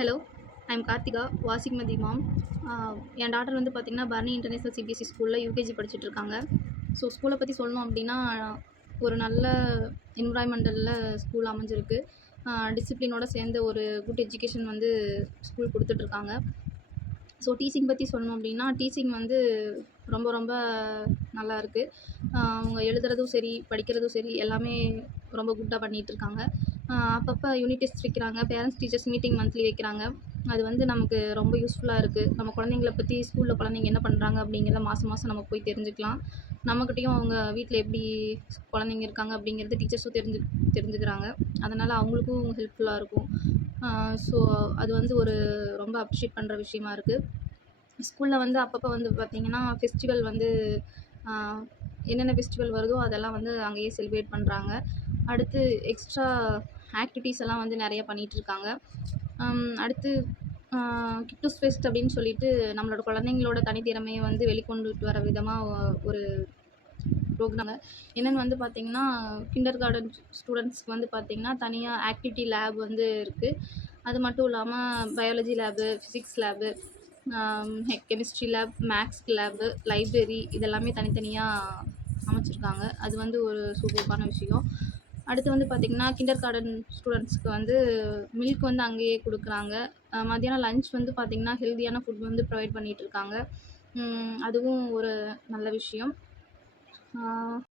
Hello, I'm Karthika, வாசிக்மதி ma'am. என் daughter வந்து பார்த்தீங்கன்னா, பரணி இன்டர்நேஷனல் சிபிஎஸ்இ ஸ்கூல்ல யூகேஜி படிச்சுட்ருக்காங்க. ஸோ ஸ்கூலை பற்றி சொல்லணும் அப்படின்னா, ஒரு நல்ல என்விரான்மெண்டல்ல ஸ்கூல் அமைஞ்சிருக்கு. டிசிப்ளினோட சேர்ந்த ஒரு குட் எஜுகேஷன் வந்து ஸ்கூல் குடுத்துட்ருக்காங்க. ஸோ டீச்சிங் பற்றி சொல்லணும் அப்படின்னா, டீச்சிங் வந்து ரொம்ப ரொம்ப நல்லாயிருக்கு. அவங்க எழுதுறதும் சரி, படிக்கிறதும் சரி, எல்லாமே ரொம்ப குட்டா பண்ணிகிட்ருக்காங்க. அப்பப்போ யூனிட் டெஸ்ட் வைக்கிறாங்க. பேரண்ட்ஸ் டீச்சர்ஸ் மீட்டிங் மந்த்லி வைக்கிறாங்க. அது வந்து நமக்கு ரொம்ப யூஸ்ஃபுல்லாக இருக்குது. நம்ம குழந்தைங்கள பற்றி ஸ்கூலில் குழந்தைங்க என்ன பண்ணுறாங்க அப்படிங்கிறத மாதம் மாதம் நம்ம போய் தெரிஞ்சுக்கலாம். நம்மக்கிட்டேயும் அவங்க வீட்டில் எப்படி குழந்தைங்க இருக்காங்க அப்படிங்கிறது டீச்சர்ஸும் தெரிஞ்சுக்கிறாங்க. அதனால் அவங்களுக்கும் ஹெல்ப்ஃபுல்லாக இருக்கும். ஸோ அது வந்து ஒரு ரொம்ப அப்ரிஷியேட் பண்ணுற விஷயமா இருக்குது. ஸ்கூலில் வந்து அப்பப்போ வந்து பார்த்திங்கன்னா, ஃபெஸ்டிவல் வந்து என்னென்ன ஃபெஸ்டிவல் வருதோ அதெல்லாம் வந்து அங்கேயே செலிப்ரேட் பண்ணுறாங்க. அடுத்து எக்ஸ்ட்ரா ஆக்டிவிட்டீஸ் எல்லாம் வந்து நிறைய பண்ணிகிட்ருக்காங்க. அடுத்து கிட்டூஸ் ஃபெஸ்ட் அப்படின்னு சொல்லிட்டு நம்மளோட குழந்தைங்களோட தனித்திறமையை வந்து வெளிக்கொண்டுட்டு வர விதமாக ஒரு ப்ரோக்ராமு. என்னென்னு வந்து பார்த்திங்கன்னா, கிண்டர் கார்டன் ஸ்டூடெண்ட்ஸ்க்கு வந்து பார்த்திங்கன்னா, தனியாக ஆக்டிவிட்டி லேப் வந்து இருக்குது. அது மட்டும் இல்லாமல் biology lab, physics lab, chemistry lab, maths lab, library இதெல்லாமே தனித்தனியாக அமைச்சிருக்காங்க. அது வந்து ஒரு சூப்பர்பான விஷயம். அடுத்து வந்து பார்த்திங்கன்னா, கிண்டர் கார்டன் ஸ்டூடெண்ட்ஸ்க்கு வந்து மில்க் வந்து அங்கேயே கொடுக்குறாங்க. மதியானம் லஞ்ச் வந்து பார்த்திங்கன்னா, ஹெல்தியான ஃபுட் வந்து ப்ரொவைட் பண்ணிகிட்ருக்காங்க. அதுவும் ஒரு நல்ல விஷயம்.